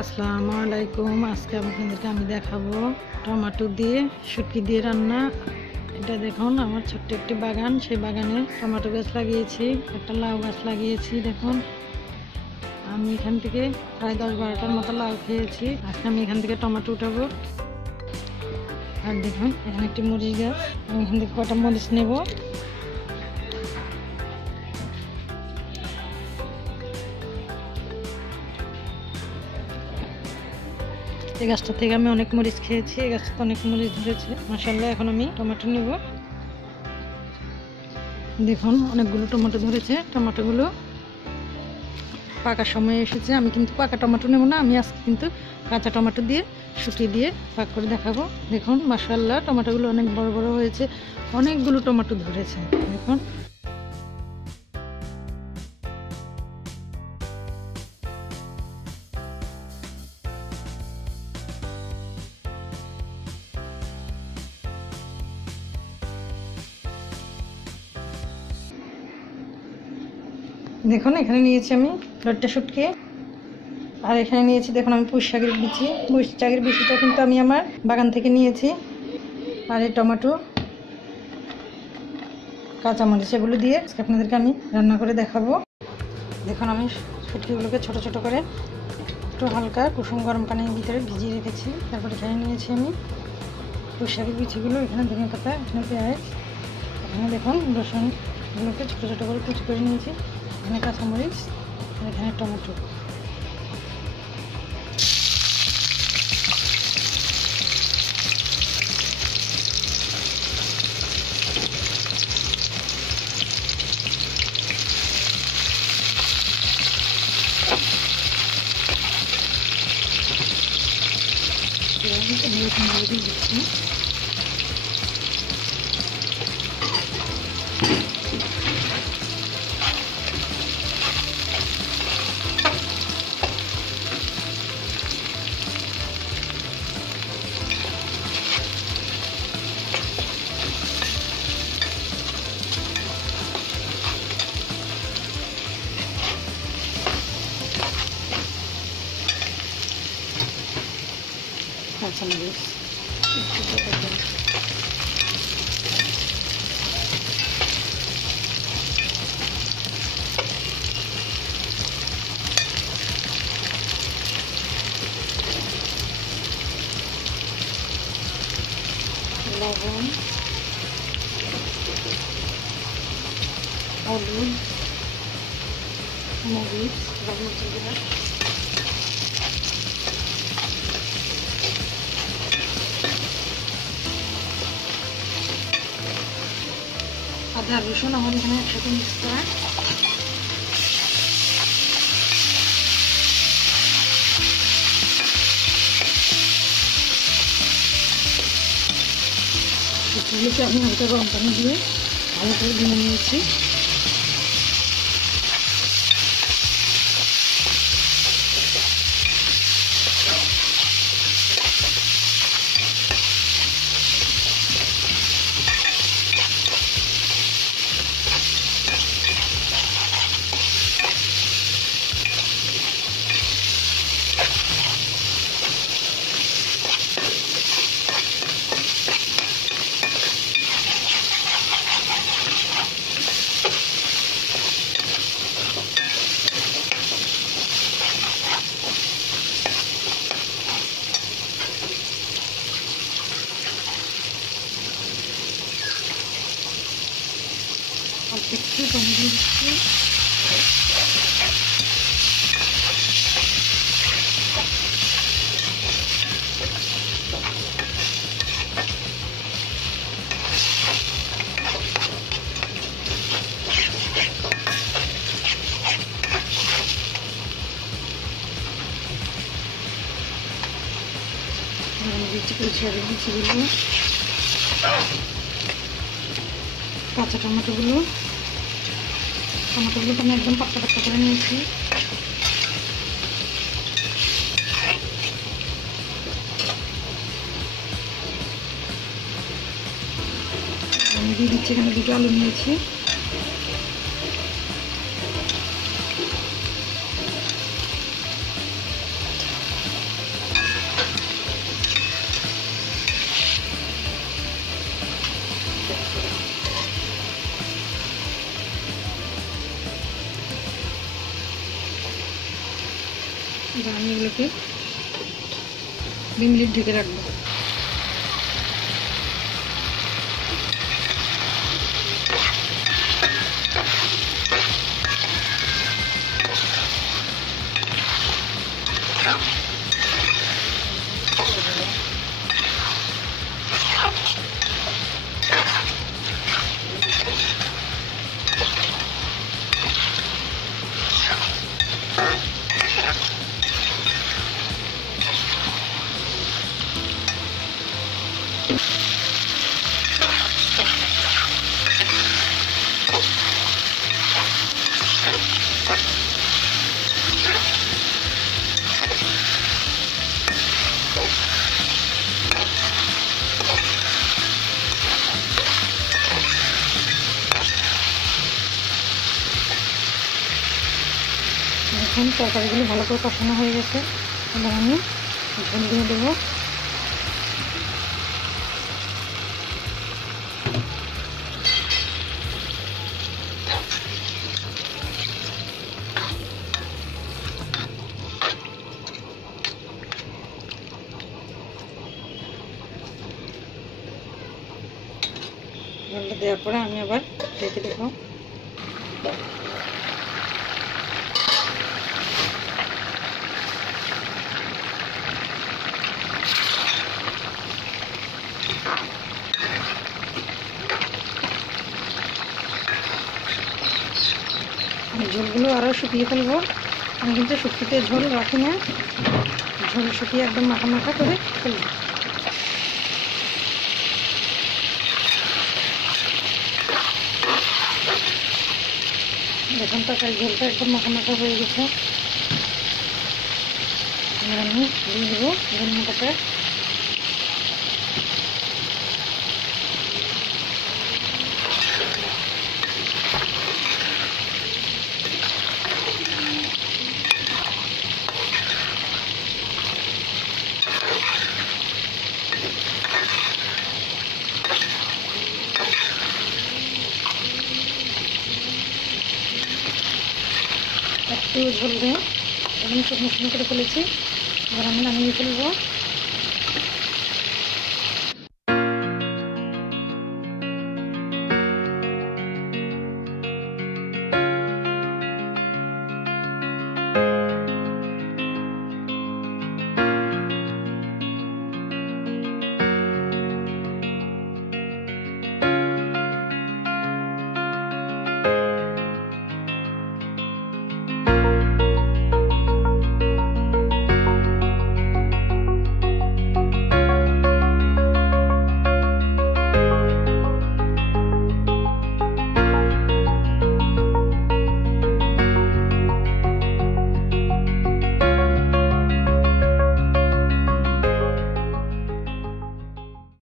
আসসালামু আলাইকুম। আজকে আপনাদেরকে আমি দেখাবো টমেটো দিয়ে শুটকি দিয়ে রান্না। এটা দেখুন আমার ছোট্ট একটি বাগান, সেই বাগানে টমেটো গাছ লাগিয়েছি, একটা লাউ গাছ লাগিয়েছি। দেখুন আমি এখান থেকে প্রায় 10-12টার মতো লাউ খেয়েছি। আজকে আমি এখান থেকে টমেটো উঠাবো। আর দেখুন এখানে একটি মরিচ গাছ, আমি এখান থেকে কটা মরিচ নেব। এই গাছটা থেকে আমি অনেক মরিচ খেয়েছি, এই গাছটা অনেক মরিচ ধরেছে মাশাআল্লাহ। এখন আমি টমেটো নেব। দেখুন অনেকগুলো টমেটো ধরেছে, টমেটোগুলো পাকার সময় এসেছে। আমি কিন্তু পাকা টমেটো নেব না, আমি আজকে কিন্তু কাঁচা টমেটো দিয়ে শুটি দিয়ে পাক করে দেখাবো। দেখুন মাশাআল্লাহ টমেটোগুলো অনেক বড় বড় হয়েছে, অনেকগুলো টমেটো ধরেছে। দেখুন দেখুন এখানে নিয়েছি আমি লটটা শুটকি, আর এখানে নিয়েছি দেখুন আমি পুঁই শাকের বিচি। পুঁই শাকের বিচিটা কিন্তু আমি আমার বাগান থেকে নিয়েছি। আর এই টমেটো, কাঁচামরিচ এগুলো দিয়ে আপনাদেরকে আমি রান্না করে দেখাবো। দেখুন আমি শুটকিগুলোকে ছোট ছোট করে একটু হালকা কুসুম গরম পানির ভিতরে ভিজিয়ে রেখেছি। তারপর এখানে নিয়েছি আমি পুঁই শাকের বিচিগুলো, এখানে ধনিয়া পাতা, এখানে পেঁয়াজ, এখানে দেখুন রসুনগুলোকে ছোট ছোট করে কুচি করে নিয়েছি, এখানে কাঁচামরিচ, আর এখানে টমেটো। দিচ্ছি কাঁচামরিচ, লবণ, হলুদ, মরিচ, আদা রসুন আমার এখানে একসাথে মিক্স করা। এগুলোকে আমি হালকা গরম পানি দিয়ে ভালো করে ভেঙে নিয়েছি। একটু টমেটো দিচ্ছি, বিচিগুলো, কাঁচা টমেটোগুলো আমি একদম পাতলা পাতলা করে নিয়েছি। আমি দিয়ে দিচ্ছি এখানে 2টো আলু নিয়েছি। এবার আমি এগুলোকে 2 মিনিট ঢেকে রাখবো। এখন তরকারিগুলো ভালো করে কষানো হয়ে গেছে। এবার আমি ঝোল দিয়ে দেবো। ঝোলটা দেওয়ার পরে আমি আবার ঢেকে দেবো। ঝোলগুলো আরও শুকিয়ে ফেলবো। আমি কিন্তু শুকিয়ে ঝোল রাখি না, ঝোল শুকিয়ে একদম মাখা মাখা করে ফেলবো। দেখুন তরকারি ঝোলটা একদম মাখা মাখা হয়ে গেছে। এবার আমি দিয়ে দেবো ধনিয়া পাতা। একটু ঝোল দিয়ে একদম শুকনো শুকনো করে ফেলেছি। এবার আমি নামিয়ে ফেলবো।